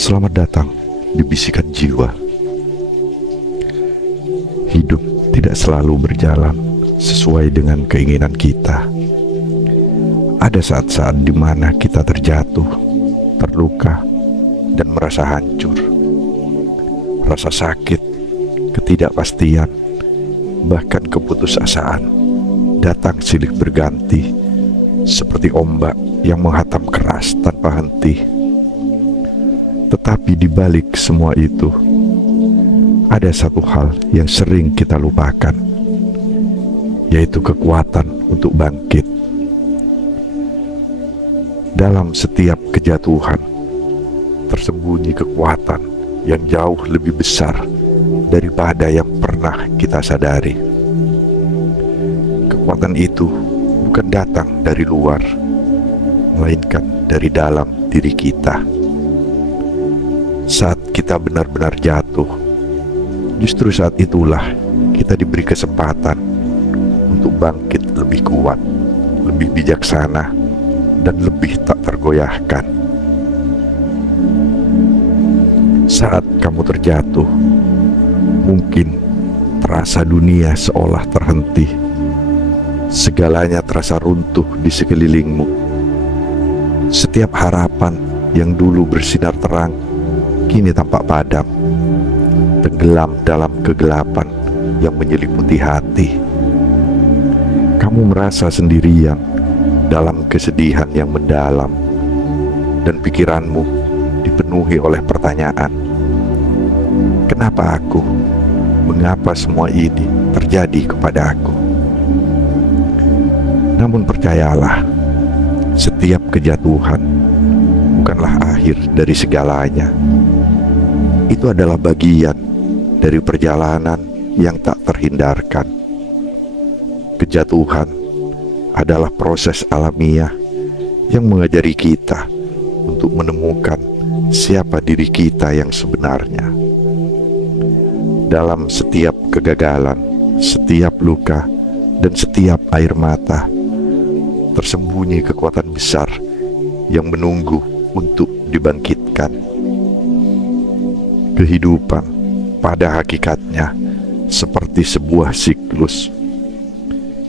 Selamat datang di Bisikan Jiwa. Hidup tidak selalu berjalan sesuai dengan keinginan kita. Ada saat-saat di mana kita terjatuh, terluka, dan merasa hancur. Rasa sakit, ketidakpastian, bahkan keputusasaan datang silih berganti, seperti ombak yang menghantam keras tanpa henti. Tetapi di balik semua itu, ada satu hal yang sering kita lupakan, yaitu kekuatan untuk bangkit. Dalam setiap kejatuhan, tersembunyi kekuatan yang jauh lebih besar daripada yang pernah kita sadari. Kekuatan itu bukan datang dari luar, melainkan dari dalam diri kita. Saat kita benar-benar jatuh, justru saat itulah kita diberi kesempatan untuk bangkit lebih kuat, lebih bijaksana, dan lebih tak tergoyahkan. Saat kamu terjatuh, mungkin terasa dunia seolah terhenti. Segalanya terasa runtuh di sekelilingmu. Setiap harapan yang dulu bersinar terang kini tampak padam, tenggelam dalam kegelapan yang menyelimuti hati. Kamu merasa sendirian dalam kesedihan yang mendalam, dan pikiranmu dipenuhi oleh pertanyaan, kenapa aku? Mengapa semua ini terjadi kepada aku? Namun percayalah, setiap kejatuhan bukanlah akhir dari segalanya. Itu adalah bagian dari perjalanan yang tak terhindarkan. Kejatuhan adalah proses alamiah yang mengajari kita untuk menemukan siapa diri kita yang sebenarnya. Dalam setiap kegagalan, setiap luka, dan setiap air mata, tersembunyi kekuatan besar yang menunggu untuk dibangkitkan. Kehidupan pada hakikatnya seperti sebuah siklus,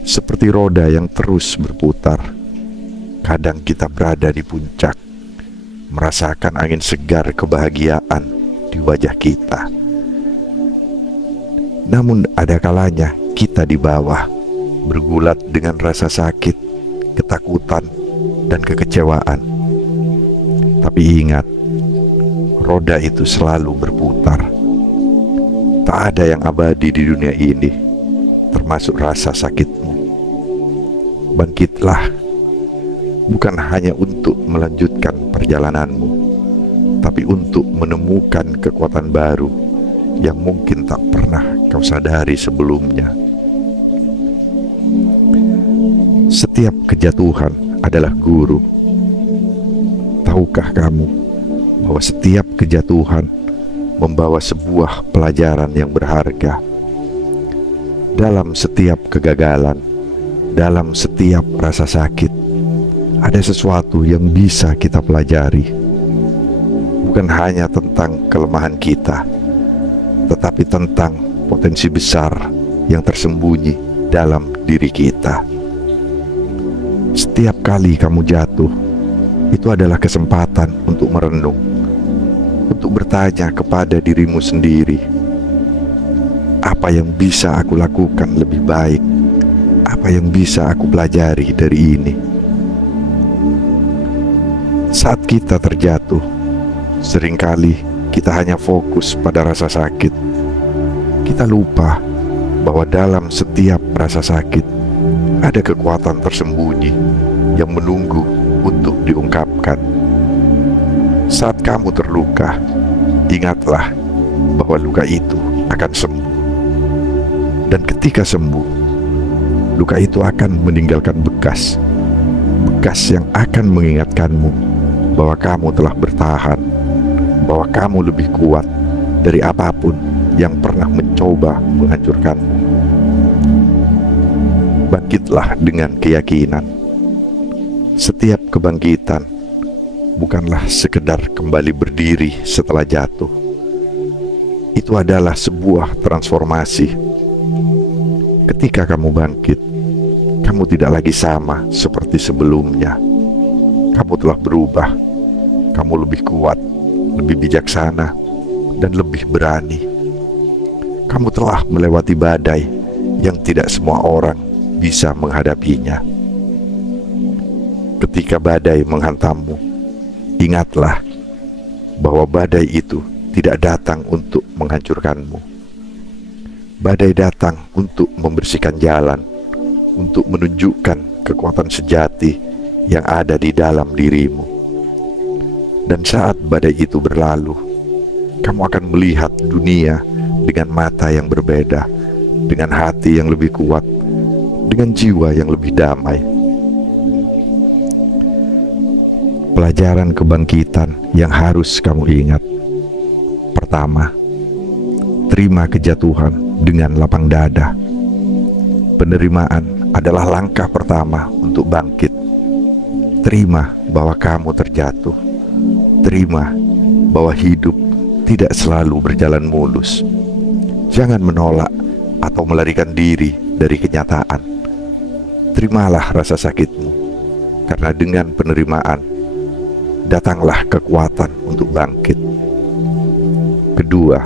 seperti roda yang terus berputar. Kadang kita berada di puncak, merasakan angin segar kebahagiaan di wajah kita. Namun ada kalanya kita di bawah, bergulat dengan rasa sakit, ketakutan, dan kekecewaan. Tapi ingat, roda itu selalu berputar. Tak ada yang abadi di dunia ini, termasuk rasa sakitmu. Bangkitlah, bukan hanya untuk melanjutkan perjalananmu, tapi untuk menemukan kekuatan baru yang mungkin tak pernah kau sadari sebelumnya. Setiap kejatuhan adalah guru. Tahukah kamu bahwa setiap kejatuhan membawa sebuah pelajaran yang berharga? Dalam setiap kegagalan, dalam setiap rasa sakit, ada sesuatu yang bisa kita pelajari. Bukan hanya tentang kelemahan kita, tetapi tentang potensi besar yang tersembunyi dalam diri kita. Setiap kali kamu jatuh, itu adalah kesempatan untuk merenung, untuk bertanya kepada dirimu sendiri, apa yang bisa aku lakukan lebih baik? Apa yang bisa aku pelajari dari ini? Saat kita terjatuh, seringkali kita hanya fokus pada rasa sakit. Kita lupa bahwa dalam setiap rasa sakit ada kekuatan tersembunyi yang menunggu untuk diungkapkan. Saat kamu terluka, ingatlah bahwa luka itu akan sembuh. Dan ketika sembuh, luka itu akan meninggalkan bekas yang akan mengingatkanmu bahwa kamu telah bertahan, bahwa kamu lebih kuat dari apapun yang pernah mencoba menghancurkanmu. Bangkitlah dengan keyakinan. Setiap kebangkitan bukanlah sekedar kembali berdiri setelah jatuh. Itu adalah sebuah transformasi. Ketika kamu bangkit, kamu tidak lagi sama seperti sebelumnya. Kamu telah berubah. Kamu lebih kuat, lebih bijaksana, dan lebih berani. Kamu telah melewati badai yang tidak semua orang bisa menghadapinya. Ketika badai menghantammu, ingatlah bahwa badai itu tidak datang untuk menghancurkanmu. Badai datang untuk membersihkan jalan, untuk menunjukkan kekuatan sejati yang ada di dalam dirimu. Dan saat badai itu berlalu, kamu akan melihat dunia dengan mata yang berbeda, dengan hati yang lebih kuat, dengan jiwa yang lebih damai. Pelajaran kebangkitan yang harus kamu ingat. Pertama, terima kejatuhan dengan lapang dada. Penerimaan adalah langkah pertama untuk bangkit. Terima bahwa kamu terjatuh. Terima bahwa hidup tidak selalu berjalan mulus. Jangan menolak atau melarikan diri dari kenyataan. Terimalah rasa sakitmu, karena dengan penerimaan datanglah kekuatan untuk bangkit. Kedua,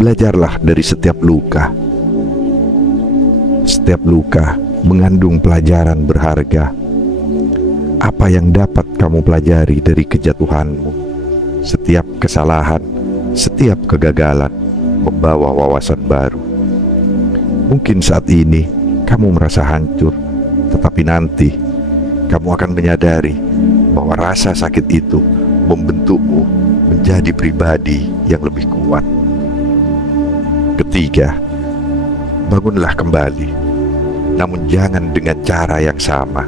belajarlah dari setiap luka. Setiap luka mengandung pelajaran berharga. Apa yang dapat kamu pelajari dari kejatuhanmu? Setiap kesalahan, setiap kegagalan membawa wawasan baru. Mungkin saat ini kamu merasa hancur, tetapi nanti kamu akan menyadari bahwa rasa sakit itu membentukmu menjadi pribadi yang lebih kuat. Ketiga, bangunlah kembali, namun jangan dengan cara yang sama.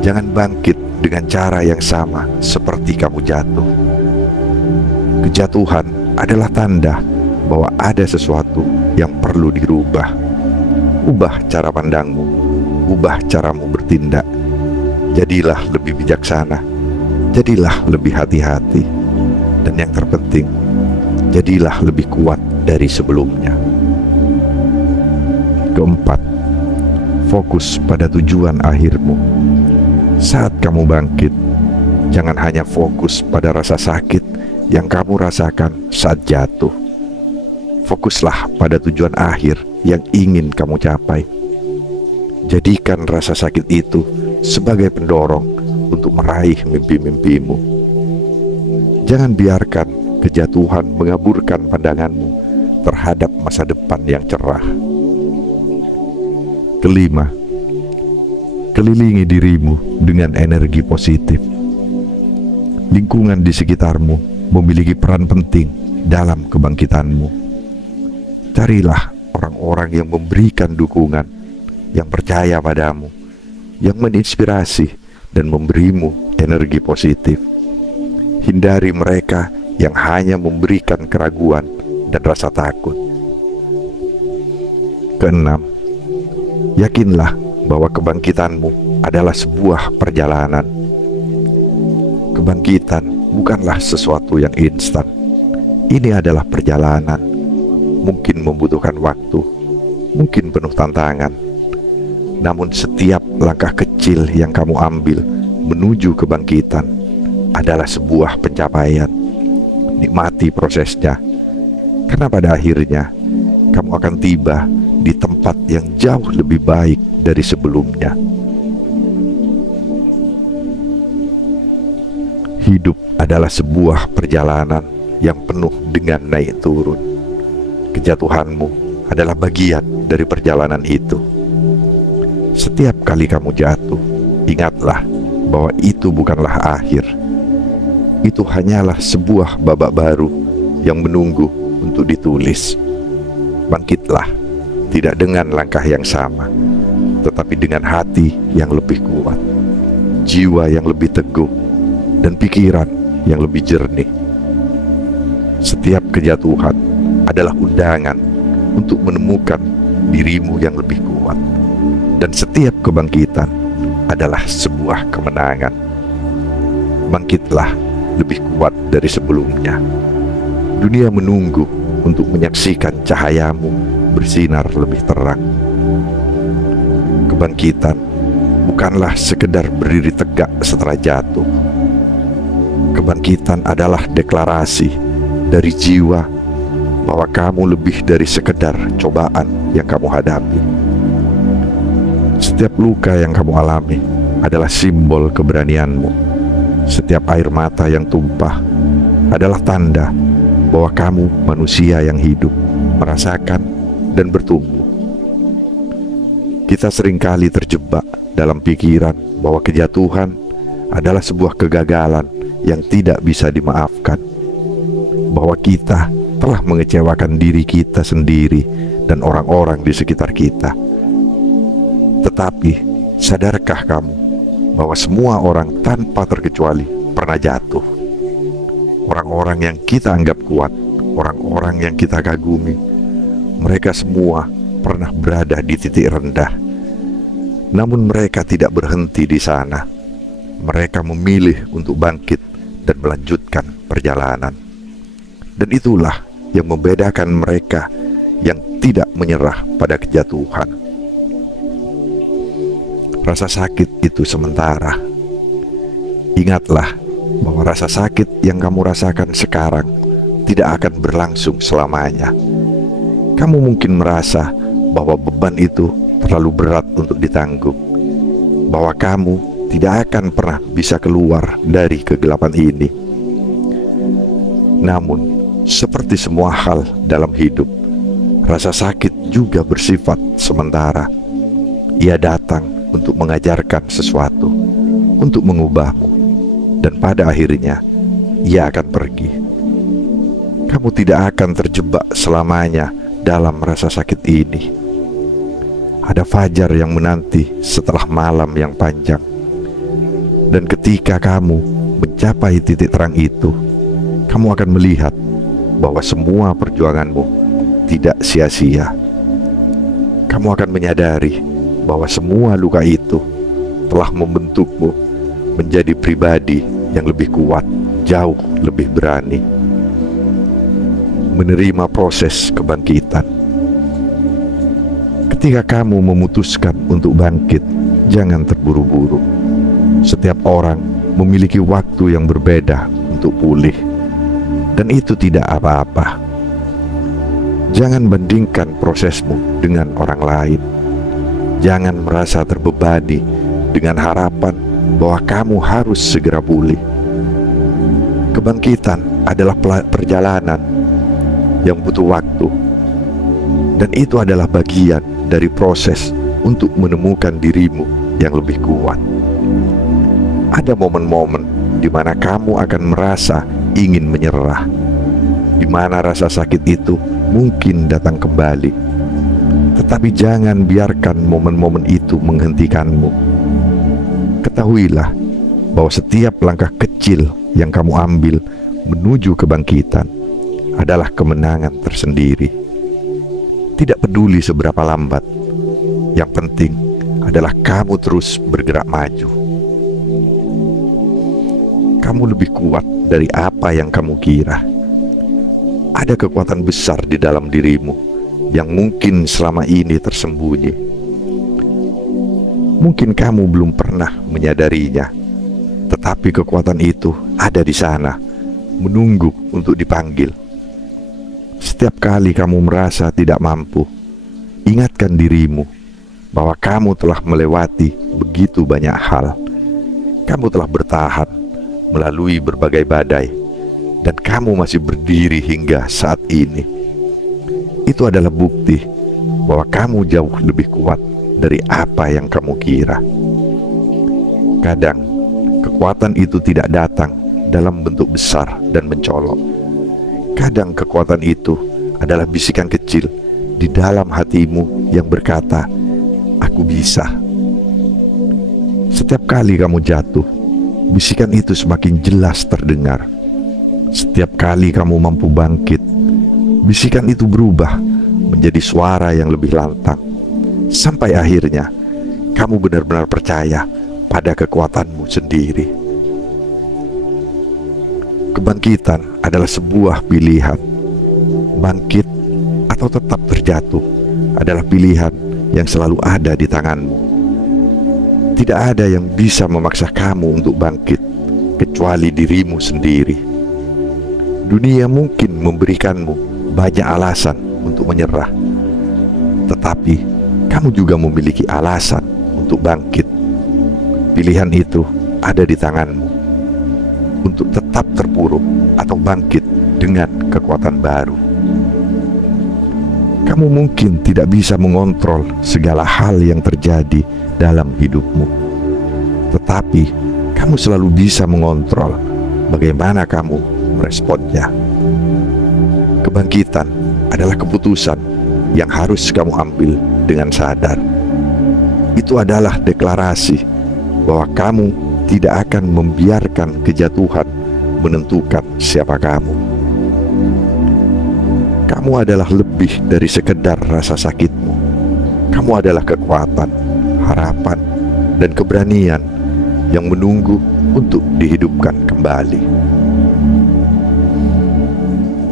Jangan bangkit dengan cara yang sama seperti kamu jatuh. Kejatuhan adalah tanda bahwa ada sesuatu yang perlu dirubah. Ubah cara pandangmu, ubah caramu bertindak. Jadilah lebih bijaksana, jadilah lebih hati-hati, dan yang terpenting, jadilah lebih kuat dari sebelumnya. Keempat, fokus pada tujuan akhirmu. Saat kamu bangkit, jangan hanya fokus pada rasa sakit yang kamu rasakan saat jatuh. Fokuslah pada tujuan akhir yang ingin kamu capai. Jadikan rasa sakit itu sebagai pendorong untuk meraih mimpi-mimpimu. Jangan biarkan kejatuhan mengaburkan pandanganmu terhadap masa depan yang cerah. Kelima, kelilingi dirimu dengan energi positif. Lingkungan di sekitarmu memiliki peran penting dalam kebangkitanmu. Carilah orang-orang yang memberikan dukungan, yang percaya padamu, yang menginspirasi dan memberimu energi positif. Hindari mereka yang hanya memberikan keraguan dan rasa takut. Keenam, yakinlah bahwa kebangkitanmu adalah sebuah perjalanan. Kebangkitan bukanlah sesuatu yang instan. Ini adalah perjalanan. Mungkin membutuhkan waktu, mungkin penuh tantangan. Namun setiap langkah kecil yang kamu ambil menuju kebangkitan adalah sebuah pencapaian. Nikmati prosesnya, karena pada akhirnya kamu akan tiba di tempat yang jauh lebih baik dari sebelumnya. Hidup adalah sebuah perjalanan yang penuh dengan naik turun. Kejatuhanmu adalah bagian dari perjalanan itu. Setiap kali kamu jatuh, ingatlah bahwa itu bukanlah akhir. Itu hanyalah sebuah babak baru yang menunggu untuk ditulis. Bangkitlah, tidak dengan langkah yang sama, tetapi dengan hati yang lebih kuat, jiwa yang lebih teguh, dan pikiran yang lebih jernih. Setiap kejatuhan adalah undangan untuk menemukan dirimu yang lebih kuat, dan setiap kebangkitan adalah sebuah kemenangan. bangkitlah lebih kuat dari sebelumnya. Dunia menunggu untuk menyaksikan cahayamu bersinar lebih terang. Kebangkitan bukanlah sekedar berdiri tegak setelah jatuh. Kebangkitan adalah deklarasi dari jiwa bahwa kamu lebih dari sekedar cobaan yang kamu hadapi. Setiap luka yang kamu alami adalah simbol keberanianmu. Setiap air mata yang tumpah adalah tanda bahwa kamu manusia yang hidup, merasakan, dan bertumbuh. Kita seringkali terjebak dalam pikiran bahwa kejatuhan adalah sebuah kegagalan yang tidak bisa dimaafkan, bahwa kita telah mengecewakan diri kita sendiri dan orang-orang di sekitar kita. Tetapi, sadarkah kamu bahwa semua orang tanpa terkecuali pernah jatuh? Orang-orang yang kita anggap kuat, orang-orang yang kita kagumi, mereka semua pernah berada di titik rendah. Namun mereka tidak berhenti di sana. Mereka memilih untuk bangkit dan melanjutkan perjalanan. Dan itulah yang membedakan mereka yang tidak menyerah pada kejatuhan. Rasa sakit itu sementara. Ingatlah bahwa rasa sakit yang kamu rasakan sekarang tidak akan berlangsung selamanya. Kamu mungkin merasa bahwa beban itu terlalu berat untuk ditanggung, bahwa kamu tidak akan pernah bisa keluar dari kegelapan ini. Namun, seperti semua hal dalam hidup, rasa sakit juga bersifat sementara. Ia datang untuk mengajarkan sesuatu, untuk mengubahmu, dan pada akhirnya ia akan pergi. Kamu tidak akan terjebak selamanya dalam rasa sakit ini. Ada fajar yang menanti setelah malam yang panjang. Dan ketika kamu mencapai titik terang itu, kamu akan melihat bahwa semua perjuanganmu tidak sia-sia. Kamu akan menyadari bahwa semua luka itu telah membentukmu menjadi pribadi yang lebih kuat, jauh lebih berani. Menerima proses kebangkitan. Ketika kamu memutuskan untuk bangkit, jangan terburu-buru. Setiap orang memiliki waktu yang berbeda untuk pulih, dan itu tidak apa-apa. Jangan bandingkan prosesmu dengan orang lain. Jangan merasa terbebani dengan harapan bahwa kamu harus segera pulih. Kebangkitan adalah perjalanan yang butuh waktu, dan itu adalah bagian dari proses untuk menemukan dirimu yang lebih kuat. Ada momen-momen di mana kamu akan merasa ingin menyerah, di mana rasa sakit itu mungkin datang kembali. Tetapi jangan biarkan momen-momen itu menghentikanmu. Ketahuilah bahwa setiap langkah kecil yang kamu ambil menuju kebangkitan adalah kemenangan tersendiri. Tidak peduli seberapa lambat, yang penting adalah kamu terus bergerak maju. Kamu lebih kuat dari apa yang kamu kira. Ada kekuatan besar di dalam dirimu yang mungkin selama ini tersembunyi. Mungkin kamu belum pernah menyadarinya, tetapi kekuatan itu ada di sana, menunggu untuk dipanggil. Setiap kali kamu merasa tidak mampu, ingatkan dirimu bahwa kamu telah melewati begitu banyak hal. Kamu telah bertahan melalui berbagai badai, dan kamu masih berdiri hingga saat ini. Itu adalah bukti bahwa kamu jauh lebih kuat dari apa yang kamu kira. Kadang, kekuatan itu tidak datang dalam bentuk besar dan mencolok. Kadang kekuatan itu adalah bisikan kecil di dalam hatimu yang berkata, "Aku bisa." Setiap kali kamu jatuh, bisikan itu semakin jelas terdengar. Setiap kali kamu mampu bangkit, bisikan itu berubah menjadi suara yang lebih lantang. Sampai akhirnya, kamu benar-benar percaya pada kekuatanmu sendiri. Kebangkitan adalah sebuah pilihan. Bangkit atau tetap terjatuh adalah pilihan yang selalu ada di tanganmu. Tidak ada yang bisa memaksa kamu untuk bangkit kecuali dirimu sendiri. Dunia mungkin memberikanmu banyak alasan untuk menyerah, tetapi kamu juga memiliki alasan untuk bangkit. Pilihan itu ada di tanganmu untuk tetap terpuruk atau bangkit dengan kekuatan baru. Kamu mungkin tidak bisa mengontrol segala hal yang terjadi dalam hidupmu, tetapi kamu selalu bisa mengontrol bagaimana kamu meresponnya. Kebangkitan adalah keputusan yang harus kamu ambil dengan sadar. Itu adalah deklarasi bahwa kamu tidak akan membiarkan kejatuhan menentukan siapa kamu. Kamu adalah lebih dari sekedar rasa sakitmu. Kamu adalah kekuatan, harapan, dan keberanian yang menunggu untuk dihidupkan kembali.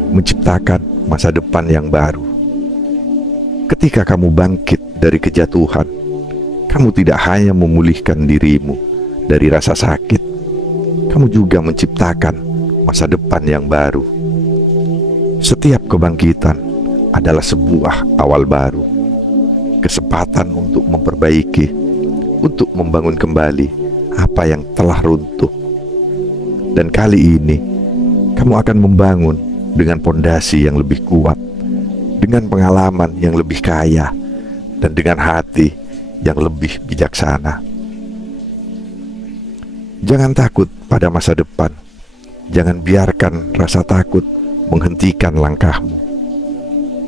Menciptakan masa depan yang baru. Ketika kamu bangkit dari kejatuhan, kamu tidak hanya memulihkan dirimu dari rasa sakit, kamu juga menciptakan masa depan yang baru. Setiap kebangkitan adalah sebuah awal baru, kesempatan untuk memperbaiki, untuk membangun kembali apa yang telah runtuh. Dan kali ini, kamu akan membangun dengan pondasi yang lebih kuat, dengan pengalaman yang lebih kaya, dan dengan hati yang lebih bijaksana. Jangan takut pada masa depan. Jangan biarkan rasa takut menghentikan langkahmu.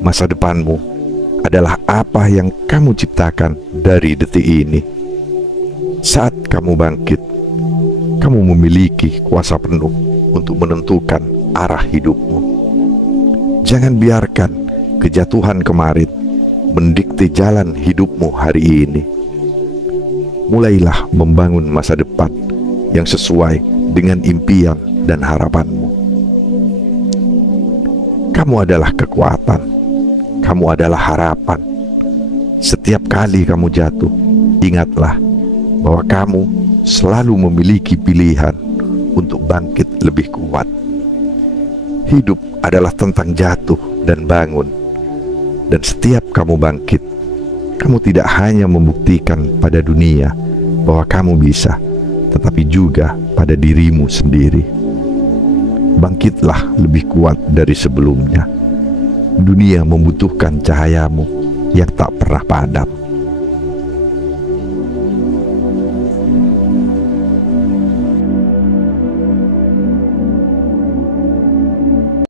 Masa depanmu adalah apa yang kamu ciptakan dari detik ini. Saat kamu bangkit, kamu memiliki kuasa penuh untuk menentukan arah hidupmu. Jangan biarkan kejatuhan kemarin mendikte jalan hidupmu hari ini. Mulailah membangun masa depan yang sesuai dengan impian dan harapanmu. Kamu adalah kekuatan. Kamu adalah harapan. Setiap kali kamu jatuh, ingatlah bahwa kamu selalu memiliki pilihan untuk bangkit lebih kuat. Hidup adalah tentang jatuh dan bangun. Dan setiap kamu bangkit, kamu tidak hanya membuktikan pada dunia bahwa kamu bisa, tetapi juga pada dirimu sendiri. Bangkitlah lebih kuat dari sebelumnya. Dunia membutuhkan cahayamu yang tak pernah padam.